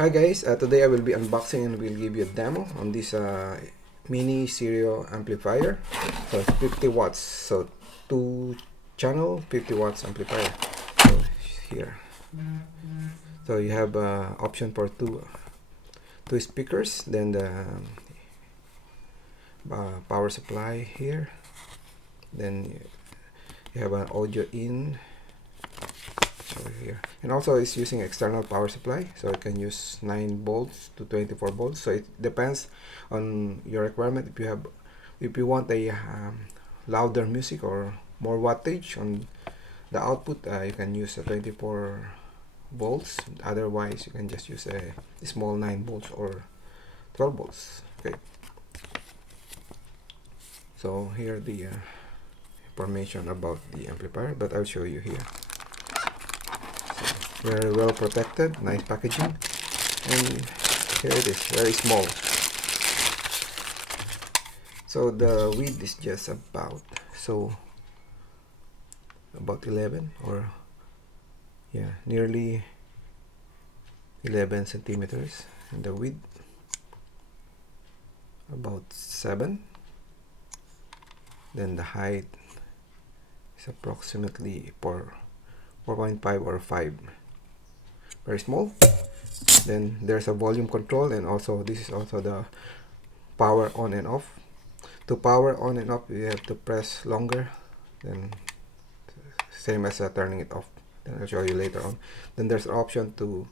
Hi guys, today I will be unboxing and will give you a demo on this mini stereo amplifier. So it's 50 watts, so 2 channel 50 watts amplifier. So here, so you have option for two speakers, then the power supply here, then you have an audio in here, and also it's using external power supply, so it can use 9 volts to 24 volts. So it depends on your requirement. If you want a louder music or more wattage on the output, you can use a 24 volts. Otherwise you can just use a small 9 volts or 12 volts. Okay, so here the information about the amplifier, but I'll show you here. Very well protected, nice packaging, and here it is, very small. So the width is just about 11, or yeah, nearly 11 centimeters, and the width about 7. Then the height is approximately 4.5 or 5. Very small. Then there's a volume control, and also this is also the power on and off. To power on and off, you have to press longer, then same as turning it off. Then I'll show you later on. Then there's an option to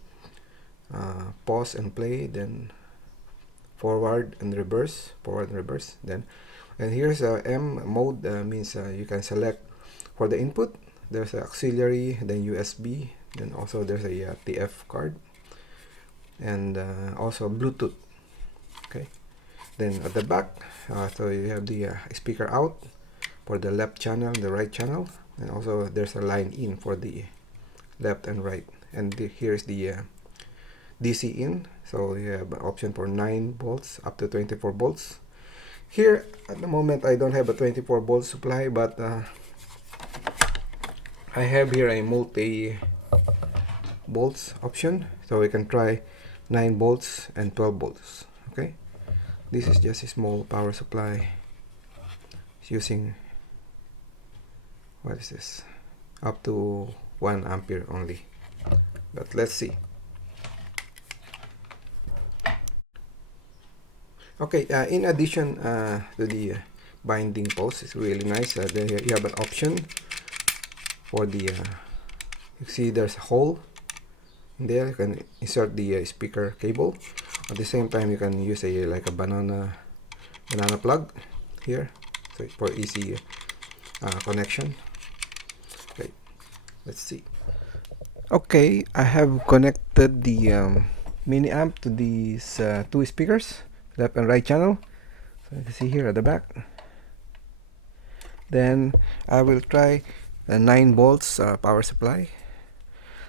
pause and play, then forward and reverse. Then, and here's a M mode, means you can select for the input. There's an auxiliary, then USB, then also there's a TF card, and also Bluetooth. Okay, then at the back, so you have the speaker out for the left channel, the right channel, and also there's a line in for the left and right. And here's the DC in, so you have an option for 9 volts up to 24 volts. Here at the moment I don't have a 24 volt supply, but I have here a multi volts option, so we can try 9 volts and 12 volts. Okay, this is just a small power supply. It's using, what is this, up to 1 ampere only, but let's see. Okay, in addition to the binding post, it's really nice. Then you have an option for the you see there's a hole in there. You can insert the speaker cable. At the same time, you can use like a banana plug here, so for easy connection. Okay, let's see. Okay, I have connected the mini amp to these 2 speakers, left and right channel. So you can see here at the back. Then I will try a 9 volts power supply.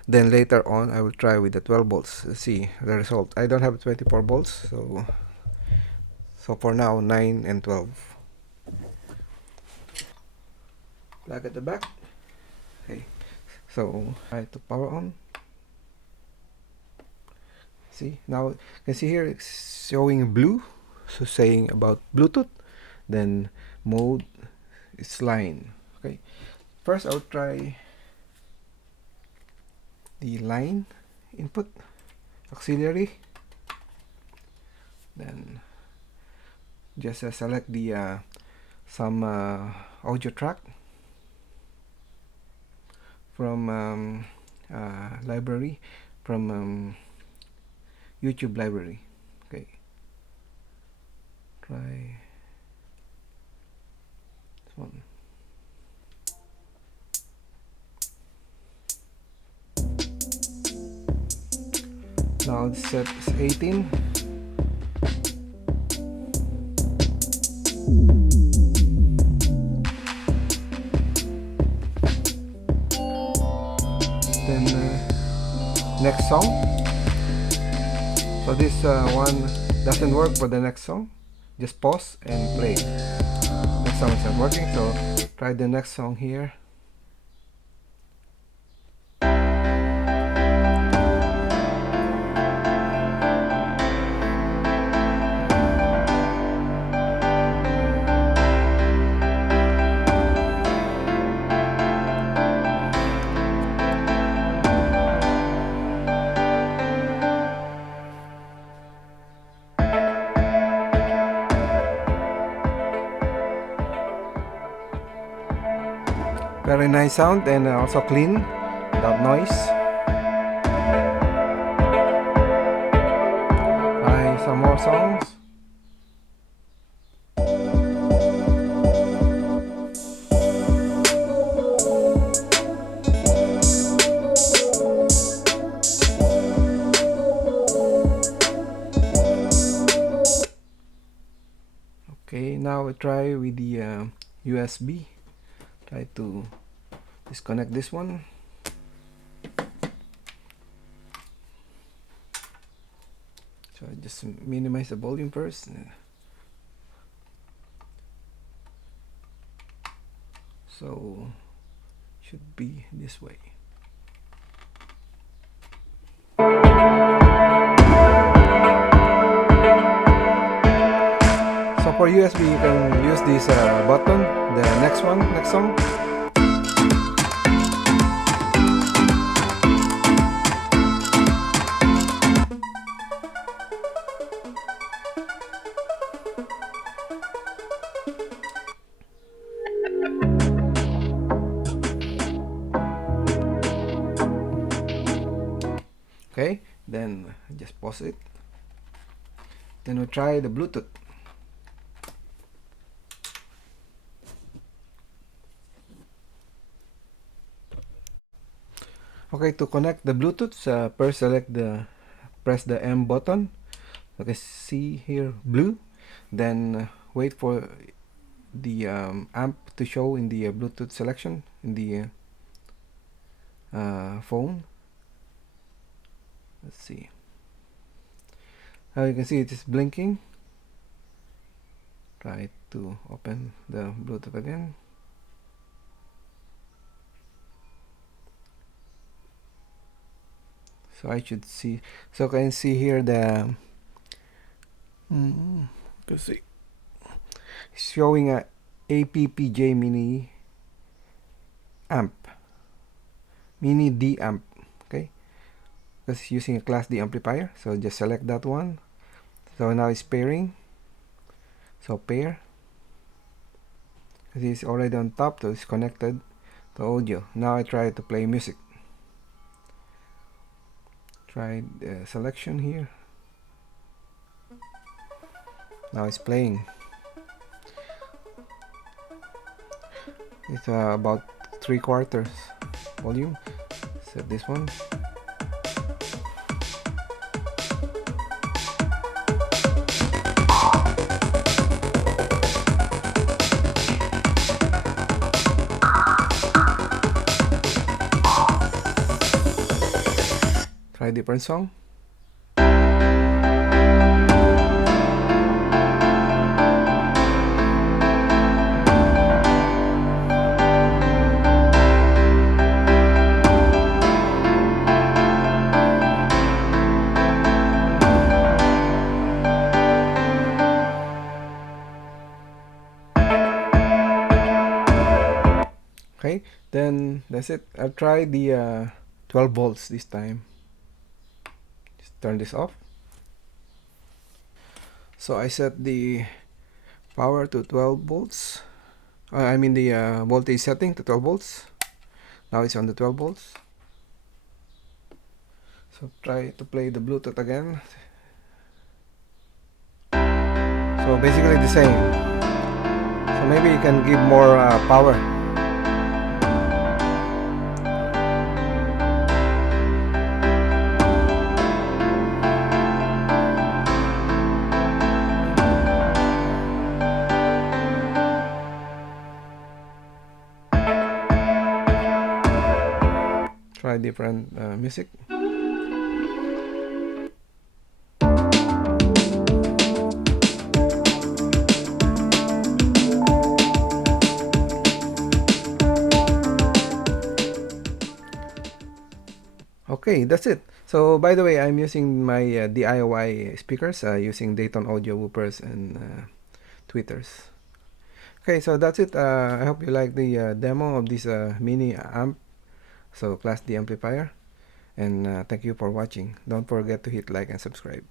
Then later on I will try with the 12 volts. Let's see the result. I don't have 24 volts, so for now 9 and 12. Plug at the back. Okay, so I to power on. See, now you can see here it's showing blue, so saying about Bluetooth. Then mode is line. Okay, first I'll try the line input, auxiliary. Then just select the some audio track from library, from YouTube library. Okay, try this one. Now the set is 18. Then next song. So this one doesn't work for the next song. Just pause and play. Next song is not working, so try the next song here. Very nice sound and also clean without noise. Try some more songs. Okay, now we try with the USB. Try to disconnect this one. So just minimize the volume first. So should be this way. So for USB, you can use this button, the next song. Okay, then just pause it. Then we'll try the Bluetooth. Okay, to connect the Bluetooth, first press the M button. Okay, see here blue. Then wait for the amp to show in the Bluetooth selection in the phone. Let's see. Now you can see it is blinking. Try to open the Bluetooth again. So I should see. So can you see here the you can see it's showing a APPJ mini amp, mini D amp. Okay, because using a class D amplifier. So just select that one. So now it's pairing. So pair. It is already on top, so it's connected to audio. Now I try to play music. Try the selection here. Now it's playing. It's about 3/4 volume. Set this one. Try a different song. Okay, then that's it. I'll try the 12 volts this time. Just turn this off. So I set the power to 12 volts. I mean the voltage setting to 12 volts. Now it's on the 12 volts. So try to play the Bluetooth again. So basically the same. So maybe you can give more power. Try different music. Okay, that's it. So by the way, I'm using my DIY speakers using Dayton audio woofers and tweeters. Okay, so that's it. I hope you like the demo of this mini amp, so Class D amplifier. And thank you for watching. Don't forget to hit like and subscribe.